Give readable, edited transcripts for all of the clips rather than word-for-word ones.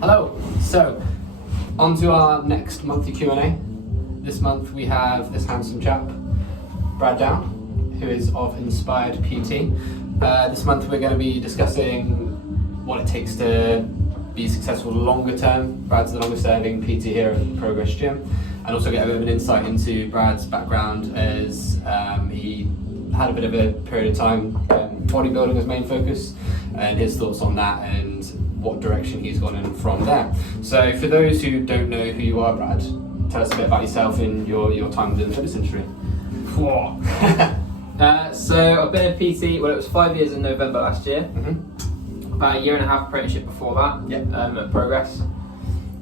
Hello. So, on to our next monthly Q&A. This month we have this handsome chap, Brad Down, who is of Inspired PT. This month we're going to be discussing what it takes to be successful longer term. Brad's the longest serving PT here at Progress Gym, and also get a bit of an insight into Brad's background as he had a bit of a period of time bodybuilding as main focus, and his thoughts on that and what direction he's gone in from there. So for those who don't know who you are, Brad, tell us a bit about yourself and your time within the fitness industry. So I've been a PT, well, it was 5 years in November last year. Mm-hmm. About a year and a half apprenticeship before that. Yep. At Progress.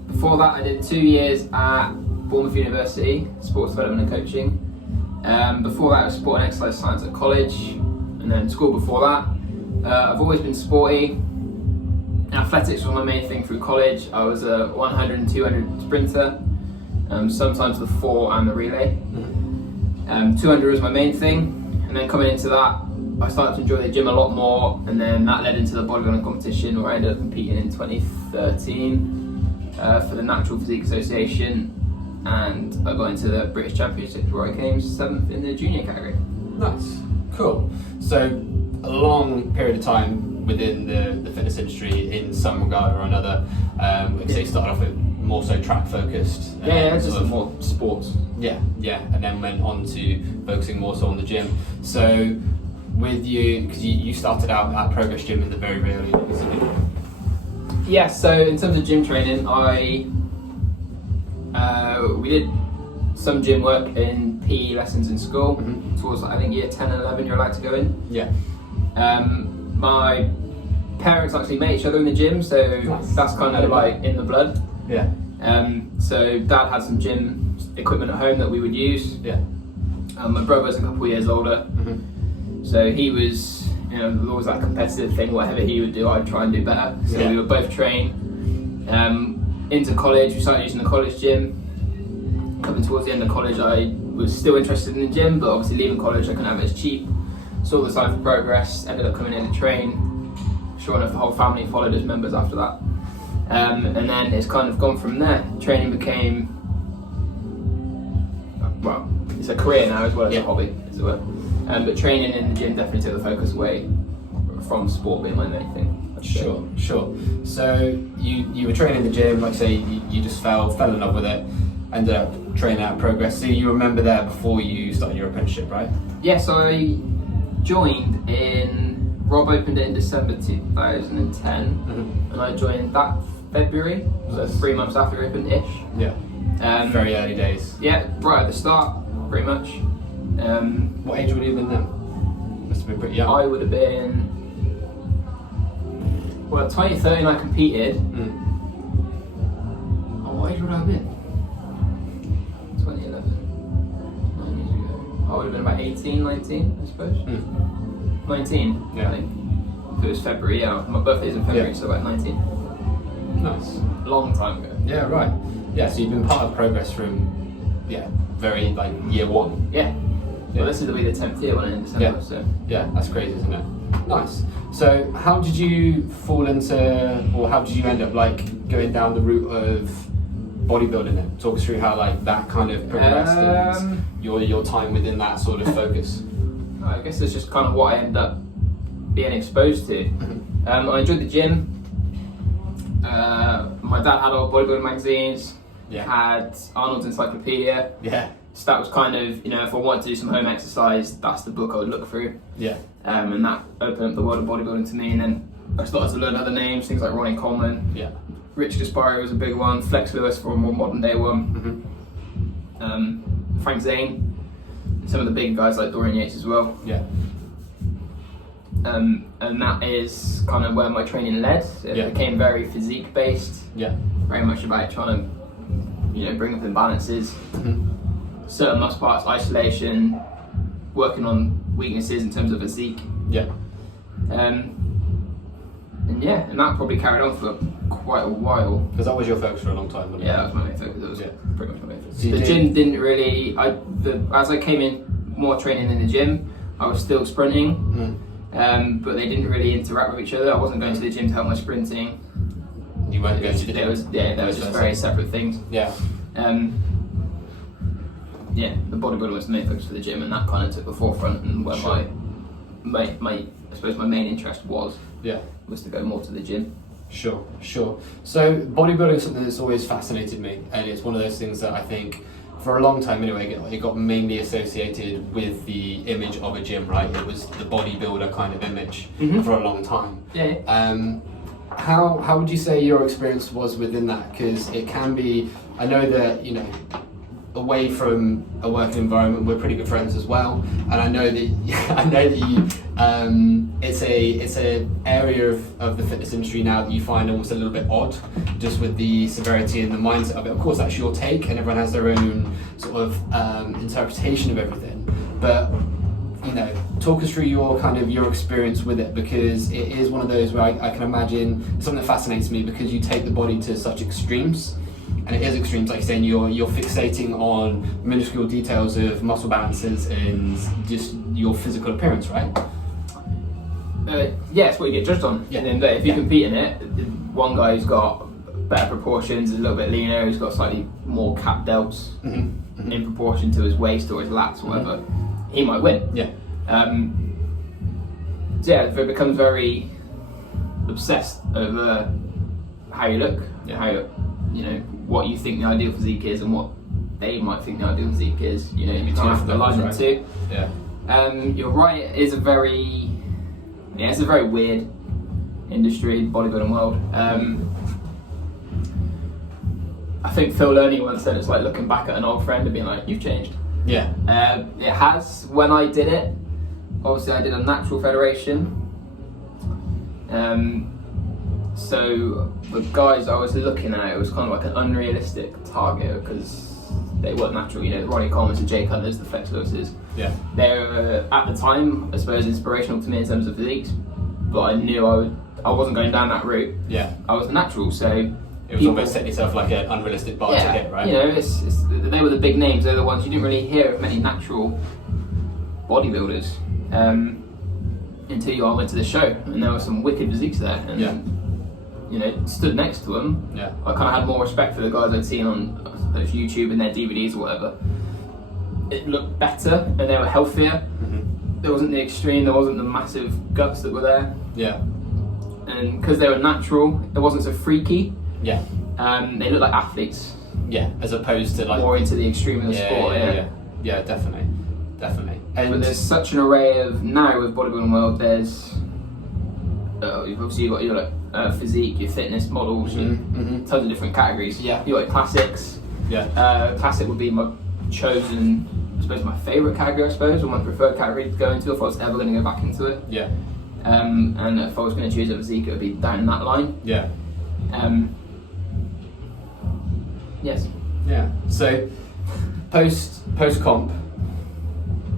Before that I did 2 years at Bournemouth University, sports development and coaching. Before that I was sport and exercise science at college, and then school before that. I've always been sporty. Athletics was my main thing through college. I was a 100 and 200 sprinter, sometimes the 4 and the relay. 200 was my main thing, and then coming into that I started to enjoy the gym a lot more, and then that led into the bodybuilding competition where I ended up competing in 2013 for the Natural Physique Association, and I got into the British Championships where I came 7th in the junior category. Nice, cool. So a long period of time within the fitness industry in some regard or another. Like say, you started off with more so track focused. Yeah, just more sports. Yeah, and then went on to focusing more so on the gym. So with you, because you started out at Progress Gym in the very, very early days. Yeah, so in terms of gym training, we did some gym work in PE lessons in school. Mm-hmm. Towards I think year 10 and 11 you're allowed to go in. Yeah. My parents actually met each other in the gym, so Nice. that's kind of like in the blood. Yeah. So dad had some gym equipment at home that we would use. Yeah. My brother's a couple of years older, Mm-hmm. so he was, always that competitive thing. Whatever he would do, I'd try and do better. So Yeah. we were both trained. Into college, we started using the college gym. Coming towards the end of college, I was still interested in the gym, but obviously leaving college, I couldn't have it as cheap. Saw the sign for Progress, ended up coming in to train. Sure enough, the whole family followed as members after that. And then it's kind of gone from there. Training became, well, it's a career now as well as a hobby, as it were. But training in the gym definitely took the focus away from sport being my main thing. Sure. So you were training in the gym, like say you just fell in love with it, ended up training at Progress. So you remember there before you started your apprenticeship, right? Yeah, so I joined Rob opened it in December 2010, Mm-hmm. and I joined that February, so 3 months after it opened-ish. Yeah. Very early days. Yeah, right at the start, pretty much. What age would you have been then? Must have been pretty young. I would have been, well, 2013 I competed. Oh, what age would I have been? 2011, 9 years ago. I would have been about 18, 19, I suppose. 19, Yeah. I think. If it was February, yeah. My birthday's in February, so about 19. Nice. Long time ago. Yeah, right. Yeah, so you've been part of Progress from, very like year one. Yeah. Well, this is the 10th year, wasn't it, in December? Yeah. So. Yeah, that's crazy, isn't it? Nice. So how did you fall into, or how did you end up like going down the route of bodybuilding then? Talk us through how like that kind of progressed and your time within that sort of focus. I guess it's just kind of what I ended up being exposed to. I enjoyed the gym. My dad had old bodybuilding magazines. Yeah. Had Arnold's Encyclopedia. Yeah. So that was kind of, if I wanted to do some home exercise, that's the book I would look through. Yeah. And that opened up the world of bodybuilding to me. And then I started to learn other names, things like Ronnie Coleman. Yeah. Rich Gaspari was a big one. Flex Lewis for a more modern day one. Frank Zane. Some of the big guys like Dorian Yates as well. Yeah. And that is kind of where my training led. It became very physique based. Yeah. Very much about trying to, bring up imbalances. Certain muscle parts, isolation, working on weaknesses in terms of physique. Yeah. And that probably carried on for quite a while. Because that was your focus for a long time, wasn't it? Yeah, that was my main focus. That was pretty much my main focus. So The gym didn't really. As I came in more training in the gym, I was still sprinting, but they didn't really interact with each other. I wasn't going to the gym to help my sprinting. You weren't going to the gym. There was just very separate things. Yeah. The bodybuilding was the main focus for the gym, and that kind of took the forefront, and where my I suppose my main interest was to go more to the gym. Sure. So bodybuilding is something that's always fascinated me, and it's one of those things that I think, for a long time anyway, it got mainly associated with the image of a gym, right? It was the bodybuilder kind of image for a long time. Yeah. How would you say your experience was within that? Because it can be, I know that, you know, away from a working environment, we're pretty good friends as well, and I know that you, it's a area of the fitness industry now that you find almost a little bit odd, just with the severity and the mindset of it. Of course, that's your take, and everyone has their own sort of interpretation of everything. But you know, talk us through your experience with it, because it is one of those where I can imagine something that fascinates me, because you take the body to such extremes. And it is extremes, like you're saying, you're fixating on minuscule details of muscle balances and just your physical appearance, right? Yeah, it's what you get judged on. Yeah. And then if you compete in it, one guy who's got better proportions, is a little bit leaner, who's got slightly more cap delts in proportion to his waist or his lats or whatever, he might win. Yeah. So yeah, it becomes very obsessed over how you look, what you think the ideal physique is and what they might think the ideal physique is. You know, you can't have to align the two. Yeah. You're right. It is it's a very weird industry, the bodybuilding world. I think Phil Looney once said it's like looking back at an old friend and being like, "You've changed." Yeah. It has. When I did it, obviously I did a natural federation. So the guys I was looking at, it was kind of like an unrealistic target because they weren't natural. You know, the Ronnie Coleman's, the Jay Cutlers, the Flex Lewises. Yeah. They were at the time, I suppose, inspirational to me in terms of physiques, but I knew I wasn't going down that route. Yeah. I was natural, so it was almost setting yourself like an unrealistic bar to hit, right? You know, they were the big names. They're the ones you didn't really hear of many natural bodybuilders until you all went to the show, and there were some wicked physiques there. And, you know, stood next to them. Yeah. I kind of had more respect for the guys I'd seen on those YouTube and their DVDs or whatever. It looked better and they were healthier. There wasn't the extreme, there wasn't the massive guts that were there. Yeah. And because they were natural, it wasn't so freaky. Yeah. They looked like athletes. Yeah, as opposed to like more into the extreme of the sport. Yeah, definitely. And but there's such an array of now with bodybuilding world. There's obviously you've got your physique, your fitness models, tons of different categories. Yeah. You got classics. Yeah. Classic would be my chosen, I suppose, my favourite category, I suppose, or my preferred category to go into if I was ever going to go back into it. Yeah. And if I was going to choose a physique, it would be down that line. Yeah. Yes. Yeah. So post comp,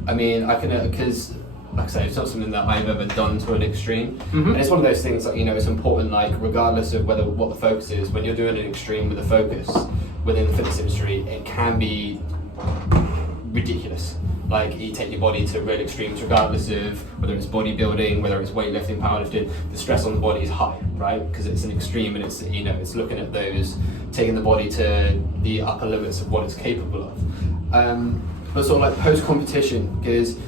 I mean, I can because like I say, it's not something that I've ever done to an extreme, and it's one of those things that, you know, it's important. Like regardless of what the focus is, when you're doing an extreme with a focus within the fitness industry, it can be ridiculous. Like you take your body to real extremes, regardless of whether it's bodybuilding, whether it's weightlifting, powerlifting. The stress on the body is high, right? Because it's an extreme, and it's, you know, it's looking at those, taking the body to the upper limits of what it's capable of. But sort of like post competition, because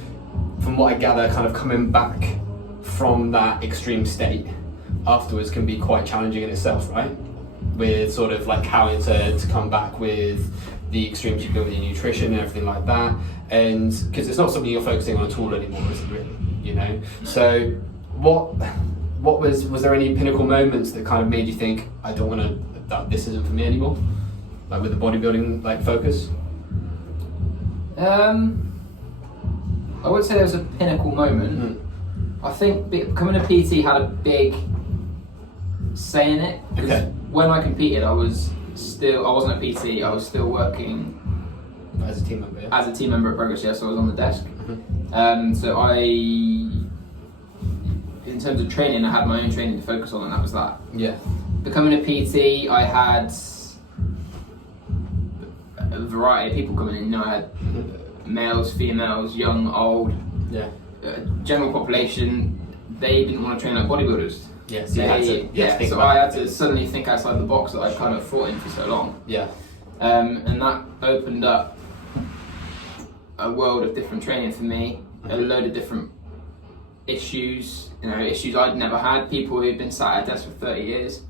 from what I gather, kind of coming back from that extreme state afterwards can be quite challenging in itself, right? With sort of like how to come back with the extremes you build with your nutrition and everything like that, and because it's not something you're focusing on at all anymore, is it really? You know. So what was there any pinnacle moments that kind of made you think, I don't want to, that this isn't for me anymore, like with the bodybuilding like focus? I would say there was a pinnacle moment. I think becoming a PT had a big say in it. Okay. When I competed, I wasn't a PT. I was still working as a team member. Yeah. As a team member at Progress, so I was on the desk. So in terms of training, I had my own training to focus on, and that was that. Yeah. Becoming a PT, I had a variety of people coming in. You know, I had males, females, young, old. Yeah. General population, they didn't want to train like bodybuilders. Yeah, so you had to, think so about I had to suddenly think outside the box that I kind of thought in for so long. Yeah. And that opened up a world of different training for me, a load of different issues, issues I'd never had, people who've been sat at a desk for 30 years,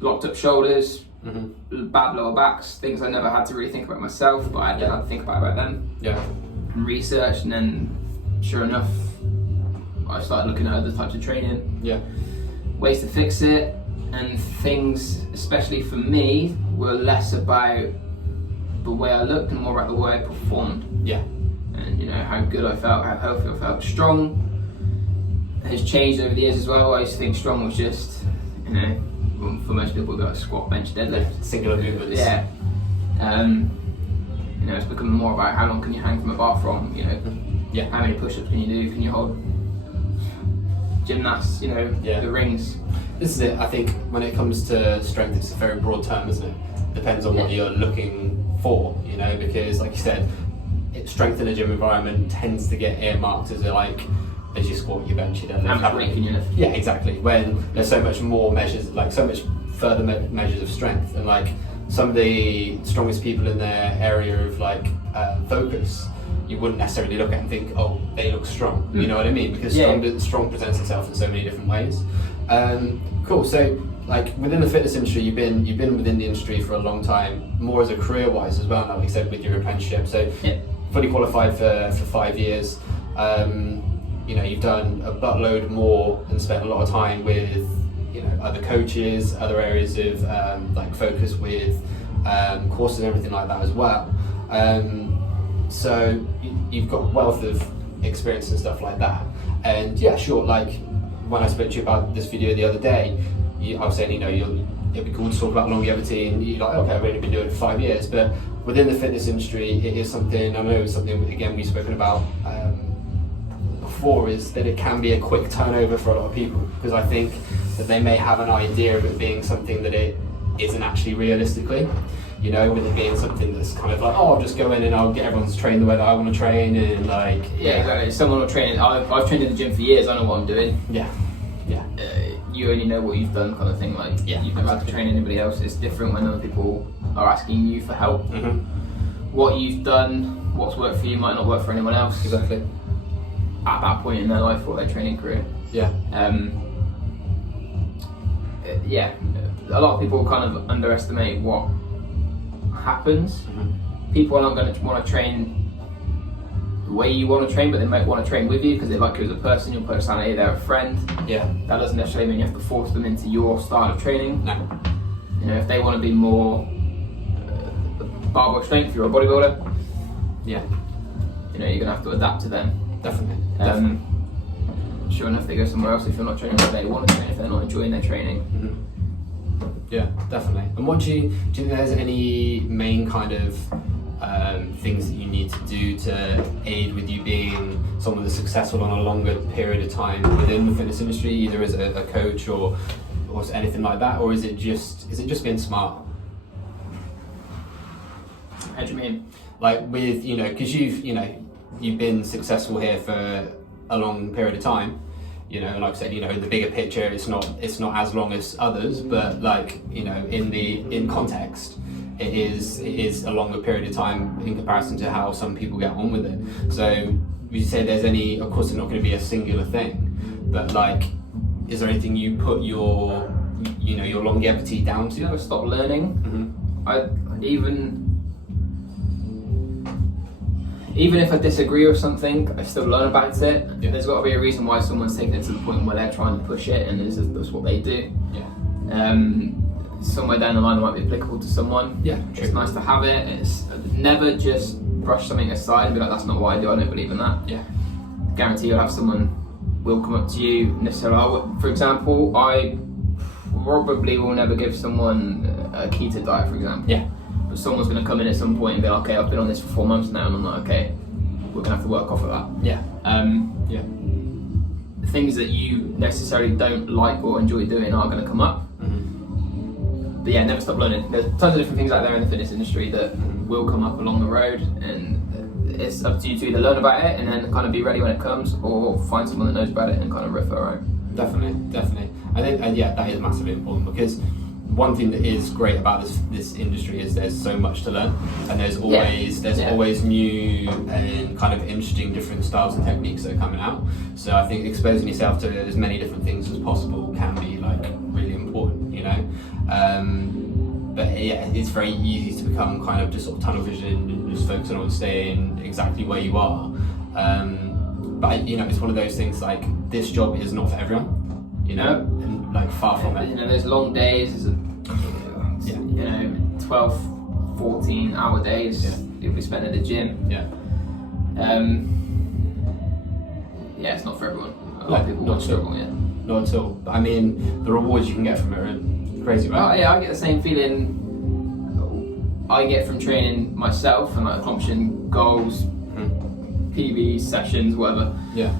locked up shoulders, bad lower backs, things I never had to really think about myself, but I had to think about them. And research, and then sure enough, I started looking at other types of training, ways to fix it, and things, especially for me, were less about the way I looked and more about the way I performed. And how good I felt, how healthy I felt. Strong has changed over the years as well. I used to think strong was just, for most people, go squat, bench, deadlift, singular movements. It's becoming more about how long can you hang from a bar from. How many push-ups can you do? Can you hold? Gymnasts, the rings. This is it. I think when it comes to strength, it's a very broad term, isn't it? Depends on what you're looking for, because like you said, strength in a gym environment tends to get earmarked as as you squat, you bench, you deadlift. How much weight can you lift? Yeah, exactly. When there's so much more measures, so much further measures of strength, and some of the strongest people in their area of focus, you wouldn't necessarily look at and think, oh, they look strong. You know what I mean? Because strong presents itself in so many different ways. Cool. So, within the fitness industry, you've been within the industry for a long time, more as a career-wise as well. Like you said, with your apprenticeship, so fully qualified for 5 years. You've done a buttload more and spent a lot of time with other coaches, other areas of focus with courses and everything like that as well. So you've got a wealth of experience and stuff like that. And when I spoke to you about this video the other day, I was saying, it'd be cool to talk about longevity, and you're like, okay, I've only been doing it for 5 years, but within the fitness industry, it is something, I know it's something, again, we've spoken about before, is that it can be a quick turnover for a lot of people, because I think that they may have an idea of it being something that it isn't actually realistically, with it being something that's kind of I'll just go in and I'll get everyone to train the way that I want to train, and exactly. Someone will train. I've trained in the gym for years. I know what I'm doing. You only know what you've done, kind of thing. You've never had to train anybody else. It's different when other people are asking you for help. What you've done, what's worked for you, might not work for anyone else. Exactly. At that point in their life or their training career. A lot of people kind of underestimate what happens. People are not going to want to train the way you want to train, but they might want to train with you because they like you as a person, your personality, they're a friend. That doesn't necessarily mean you have to force them into your style of training. No. If they want to be more barbell strength, you're a bodybuilder. You're going to have to adapt to them. Definitely. Sure enough, they go somewhere else if you're not training the way they want to train, if they're not enjoying their training. Yeah, definitely. And what do you think there's any main kind of things that you need to do to aid with you being someone that's successful on a longer period of time within the fitness industry, either as a coach or anything like that, or is it just being smart? How do you mean? With because you've been successful here for a long period of time. Like I said, in the bigger picture, it's not as long as others, but in context, it is a longer period of time in comparison to how some people get on with it. So, would you say there's any? Of course, it's not going to be a singular thing, but is there anything you put your longevity down to? Never stop learning. Even if I disagree with something, I still learn about it. There's got to be a reason why someone's taken it to the point where they're trying to push it, and that's what they do. Somewhere down the line it might be applicable to someone. It's nice to have it. It's never just brush something aside and be like, that's not what I do, I don't believe in that. Guarantee you'll have someone will come up to you necessarily. For example, I probably will never give someone a keto diet, for example. But someone's going to come in at some point and be like, okay, I've been on this for 4 months now, and I'm like, okay, we're going to have to work off of that. Things that you necessarily don't like or enjoy doing are going to come up. But never stop learning. There's tons of different things out there in the fitness industry that will come up along the road, and it's up to you to either learn about it and then kind of be ready when it comes, or find someone that knows about it and kind of riff their own. Definitely. I think, and yeah, that is massively important, because one thing that is great about this industry is there's so much to learn, and there's always new and kind of interesting different styles and techniques that are coming out. So I think exposing yourself to as many different things as possible can be like really important, you know. But yeah, it's very easy to become kind of just sort of tunnel vision and just focusing on staying exactly where you are. But you know, it's one of those things, like, this job is not for everyone, you know, and like far from it. You know, there's long days, you know, 12, 14 hour days you'll be spent at the gym. Yeah, it's not for everyone. A lot of people will struggle, Not at all. But I mean, the rewards you can get from it are crazy, right? Oh yeah, I get the same feeling I get from training myself and like accomplishing goals, PB sessions, whatever. Yeah.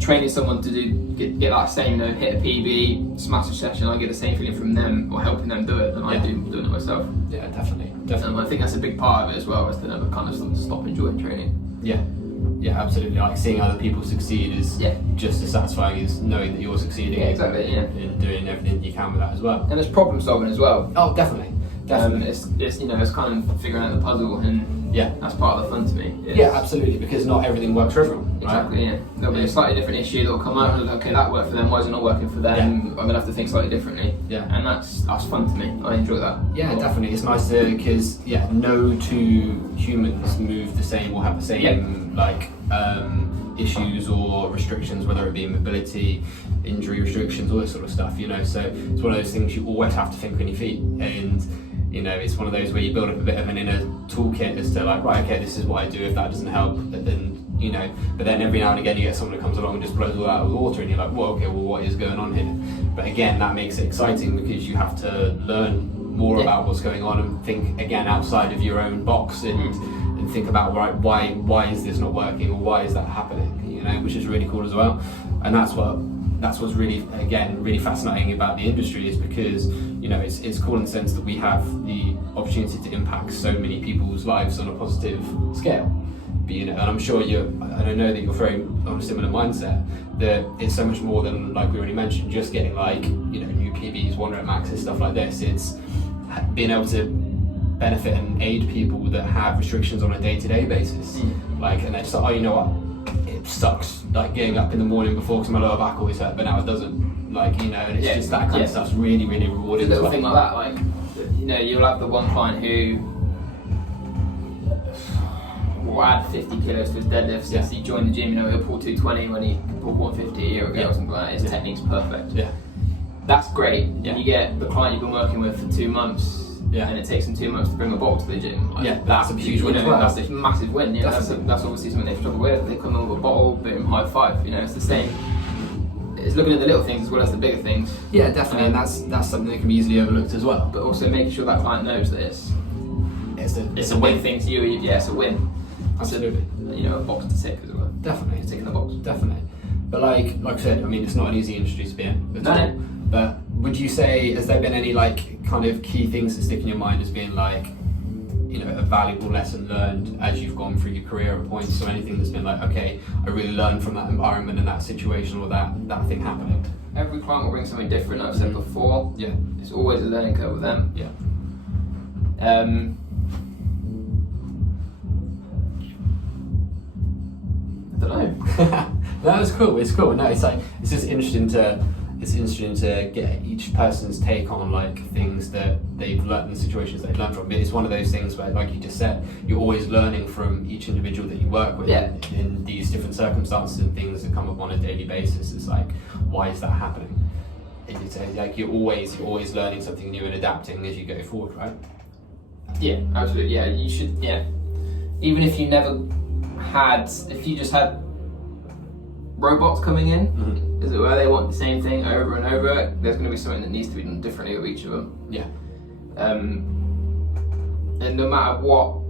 Training someone to get that same, you know, hit a PB, smash a session, I get the same feeling from them, or helping them do it, than I do doing it myself. Yeah, definitely. And I think that's a big part of it as well, is to never kind of stop enjoying training. Yeah, absolutely. Like, seeing other people succeed is just as satisfying as knowing that you're succeeding. Yeah, exactly. And doing everything you can with that as well. And there's problem solving as well. Oh, definitely. It's you know, it's kind of figuring out the puzzle, and that's part of the fun to me. Yeah, absolutely, because not everything works for everyone. Exactly. Right? Yeah, there'll be a slightly different issue that'll come up, and okay, that worked for them. Why is it not working for them? I'm gonna have to think slightly differently. Yeah, and that's fun to me. I enjoy that. Yeah, definitely. It's nice because no two humans move the same or have the same issues or restrictions, whether it be mobility, injury restrictions, all this sort of stuff. You know, so it's one of those things you always have to think on your feet, and you know, it's one of those where you build up a bit of an inner toolkit as to like, right, okay, this is what I do if that doesn't help. But then, you know, but then every now and again you get someone that comes along and just blows all out of the water, and you're like, well, okay, well, what is going on here? But again, that makes it exciting because you have to learn more about what's going on and think again outside of your own box, and think about, right, why is this not working, or why is that happening? You know, which is really cool as well. And that's what's really, again, really fascinating about the industry, is because, you know, it's cool in the sense that we have the opportunity to impact so many people's lives on a positive scale. But, you know, and I'm sure I know that you're very on a similar mindset, that it's so much more than, like we already mentioned, just getting like, you know, new PBs, 1 rep maxes, stuff like this. It's being able to benefit and aid people that have restrictions on a day-to-day basis. Like, and they're just like, oh, you know what? It sucks, like getting up in the morning before because my lower back always hurt, but now it doesn't. Like, you know, and it's just that kind of stuff's really, really rewarding. A little thing like that, like, you know, you'll have the one client who will add 50 kilos to his deadlift since he joined the gym. You know, he'll pull 220 when he pulled 150 a year ago or something like that. His technique's perfect. That's great. And you get the client you've been working with for 2 months. And it takes them 2 months to bring a bottle to the gym. Like, that's a huge win as well. That's a massive win. You know, that's obviously something they struggle with. They come in with a bottle, boom, high five. You know, it's the same. It's looking at the little things as well as the bigger things. Yeah, definitely, and that's something that can be easily overlooked as well. But also making sure that client knows that it's a win thing to you. Yeah, it's a win. Absolutely. You know, a box to tick as well. Definitely, it's ticking the box. Definitely. But like I said, I mean, it's not an easy industry to be in. No. But would you say, has there been any like kind of key things that stick in your mind as being like, you know, a valuable lesson learned as you've gone through your career at points, or anything that's been like, okay, I really learned from that environment and that situation, or that thing happening? Every client will bring something different, I've said before. It's always a learning curve with them. I don't know. No, it's cool. It's cool. No, it's just interesting to get each person's take on like things that they've learned and situations they've learned from. But it's one of those things where, like you just said, you're always learning from each individual that you work with in these different circumstances and things that come up on a daily basis. It's like, why is that happening? It's like you're always learning something new and adapting as you go forward, right? Yeah, absolutely. Yeah, you should. Yeah, even if you just had robots coming in, is it where they want the same thing over and over? There's going to be something that needs to be done differently with each of them. And no matter what,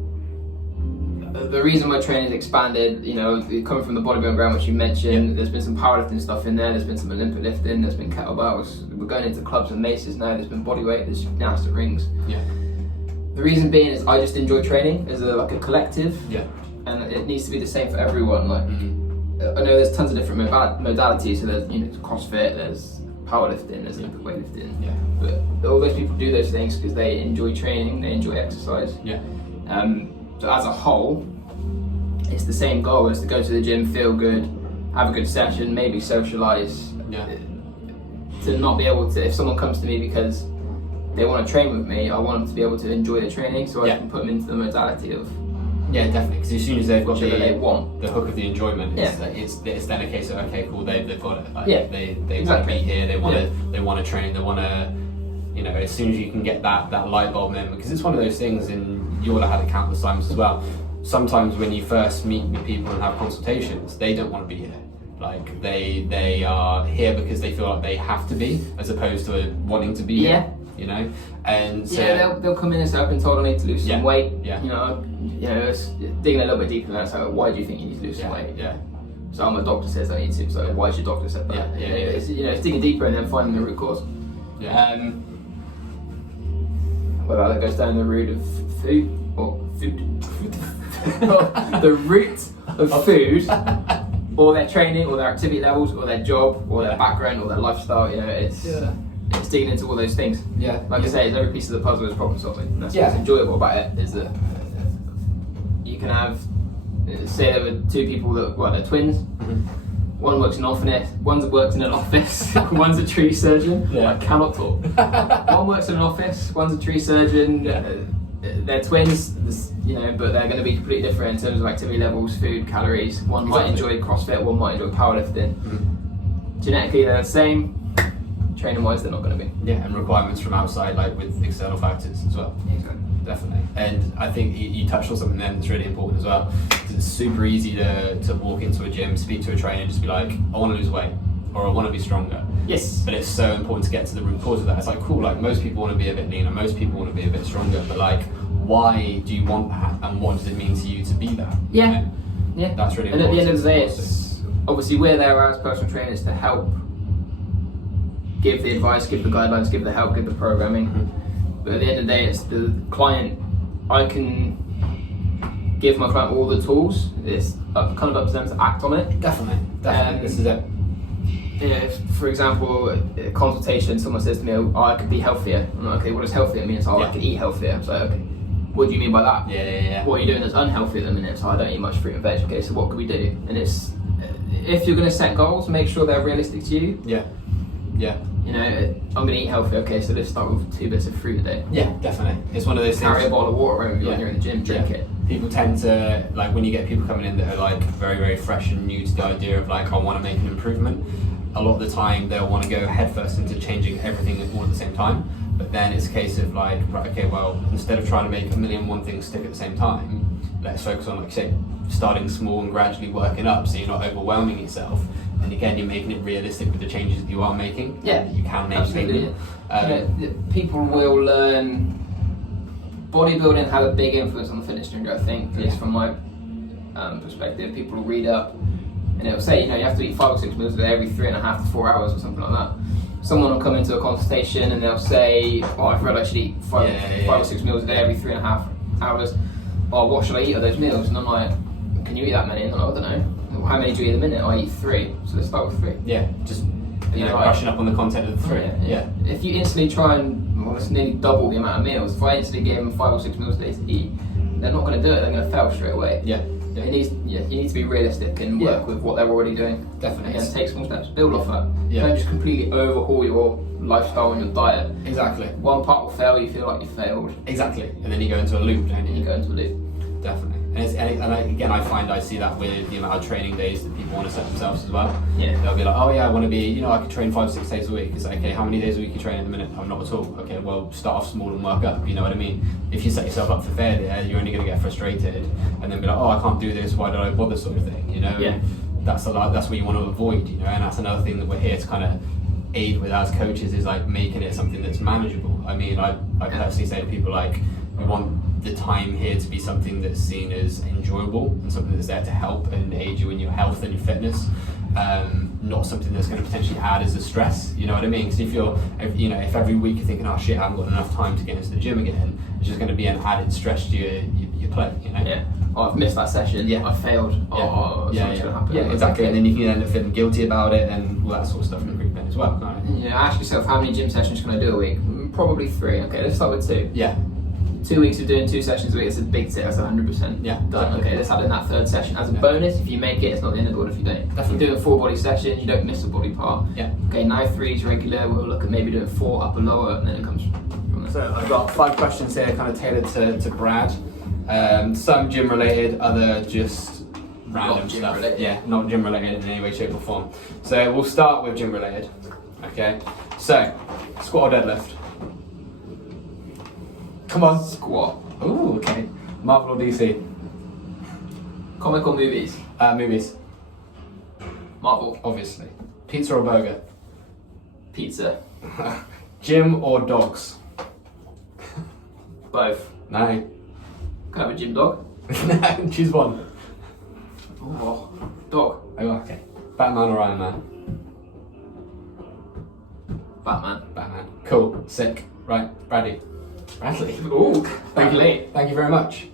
the reason my training's expanded, you know, coming from the bodybuilding ground, which you mentioned, there's been some powerlifting stuff in there, there's been some Olympic lifting, there's been kettlebells, we're going into clubs and maces now, there's been bodyweight, there's gymnastic rings. The reason being is I just enjoy training as a collective, and it needs to be the same for everyone. Like, I know there's tons of different modalities. So there's CrossFit, there's powerlifting, there's Olympic weightlifting. Yeah. But all those people do those things because they enjoy training, they enjoy exercise. Yeah. So as a whole, it's the same goal: is to go to the gym, feel good, have a good session, maybe socialize. Yeah. To not be able to, if someone comes to me because they want to train with me, I want them to be able to enjoy the training, so I can put them into the modality of. Yeah, definitely. Because as soon as they've got they want the hook of the enjoyment, it's then a case of okay, cool, they've got it. Like, they want to be here. They want to train. They want to, as soon as you can get that light bulb in, because it's one of those things, and you all have had it countless times as well. Sometimes when you first meet with people and have consultations, they don't want to be here. Like they are here because they feel like they have to be, as opposed to wanting to be here. And so they'll come in and say, I've been told I need to lose some weight. It's digging a little bit deeper than that. So why do you think you need to lose some weight? So my doctor says I need to. So why has your doctor said that? It's digging deeper and then finding the root cause. Whether that goes down the root of food or the root of food, or their training, or their activity levels, or their job, or their background, or their lifestyle. It's digging into all those things. Like I say, every piece of the puzzle is problem solving. And that's what's enjoyable about it, is that you can have, say there were two people they're twins. One works in an office, one's works in an office, one's a tree surgeon. I cannot talk. One works in an office, one's a tree surgeon. They're twins, but they're going to be completely different in terms of activity levels, food, calories. One might enjoy CrossFit, one might enjoy powerlifting. Genetically, they're the same. Training-wise, they're not going to be. And requirements from outside, like with external factors as well. Exactly. Definitely. And I think you touched on something then that's really important as well. It's super easy to walk into a gym, speak to a trainer, and just be like, I want to lose weight, or I want to be stronger. Yes. But it's so important to get to the root cause of that. It's like, cool, like most people want to be a bit leaner, most people want to be a bit stronger, but like, why do you want that, and what does it mean to you to be that? Yeah. That's really important. And at the end of the day, it's obviously we're there as personal trainers to help, give the advice, give the guidelines, give the help, give the programming. But at the end of the day, it's the client. I can give my client all the tools. It's kind of up to them to act on it. Definitely. This is it. If, for example, a consultation, someone says to me, I could be healthier. I'm like, okay, what does healthier mean? So I could eat healthier. So okay, what do you mean by that? What are you doing that's unhealthy at the minute? So I don't eat much fruit and veg. Okay, so what can we do? And it's, if you're going to set goals, make sure they're realistic to you. I'm going to eat healthy. Okay, so let's start with 2 bits of fruit a day. Definitely. It's one of those things. Carry a bottle of water around when you're in the gym, drink it. People tend to, like, when you get people coming in that are like very, very fresh and new to the idea of like, I want to make an improvement, a lot of the time they'll want to go headfirst into changing everything all at the same time. But then it's a case of like, right, okay, well, instead of trying to make a million one things stick at the same time, let's focus on, like, say, starting small and gradually working up, so you're not overwhelming yourself. And again, you're making it realistic with the changes that you are making. You can maintain them. People will learn. Bodybuilding has a big influence on the fitness industry, I think. It's from my perspective. People will read up and it'll say, you have to eat 5 or 6 meals a day every 3.5 to 4 hours or something like that. Someone will come into a consultation and they'll say, I've read I should eat 5 or 6 meals a day every 3.5 hours. What should I eat of those meals? And I'm like, can you eat that many? And I'm like, I don't know. How many do you eat a minute? I eat 3. So let's start with 3. Just brushing up on the content of the 3. If you instantly try and, it's nearly double the amount of meals. If I instantly give them 5 or 6 meals a day to eat, they're not going to do it. They're going to fail straight away. You need to be realistic and work with what they're already doing. Definitely. And take small steps. Build off that. Don't just completely overhaul your lifestyle and your diet. Exactly. One part will fail, you feel like you failed. Exactly. And then you go into a loop, don't you? You go into a loop. Definitely. Again, I find I see that with the amount of training days that people want to set themselves as well. They'll be like, oh yeah, I want to be, I can train 5 or 6 days a week. It's like, okay, how many days a week you train at the minute? I'm not at all. Okay, well, start off small and work up, you know what I mean? If you set yourself up for failure, you're only going to get frustrated and then be like, oh, I can't do this, why did I bother, sort of thing, That's what you want to avoid, and that's another thing that we're here to kind of aid with as coaches, is like making it something that's manageable. I mean, I personally say to people, like, we want the time here to be something that's seen as enjoyable and something that's there to help and aid you in your health and your fitness, not something that's going to potentially add as a stress, you know what I mean? Because if every week you're thinking, oh shit, I haven't got enough time to get into the gym again, it's just going to be an added stress to your you play, you know? Yeah. Oh, I've missed that session. Yeah. I failed. Oh, something's gonna happen. Yeah, exactly. And then you can end up feeling guilty about it and all that sort of stuff can creep in as well, can't it? Yeah, ask yourself, how many gym sessions can I do a week? Probably 3. Okay, let's start with 2. Yeah. 2 weeks of doing 2 sessions a week, it's a big tick, that's 100%. Yeah, Done. exactly. Okay, let's add in that 3rd session. As a bonus, if you make it, it's not the end of the world if you don't. Definitely. Doing 4 body sessions, you don't miss a body part. Yeah. Okay, now 3 is regular, we'll look at maybe doing 4 upper lower, and then it comes from there. So I've got 5 questions here kind of tailored to Brad. Some gym related, other just random Not gym stuff. related. Yeah, not gym related in any way, shape or form. So we'll start with gym related. Okay, so squat or deadlift? Come on. Squat. Ooh, okay. Marvel or DC? Comic or movies? Movies, Marvel. obviously. Pizza or burger? Pizza. Gym or dogs? Both. No. Can I have a gym dog? Choose one. Oh, dog. Oh, okay. Batman or Iron Man? Batman. Batman. Cool. Sick. Right, Bradley. Bradley. Ooh, Thank you. late. Thank you very much.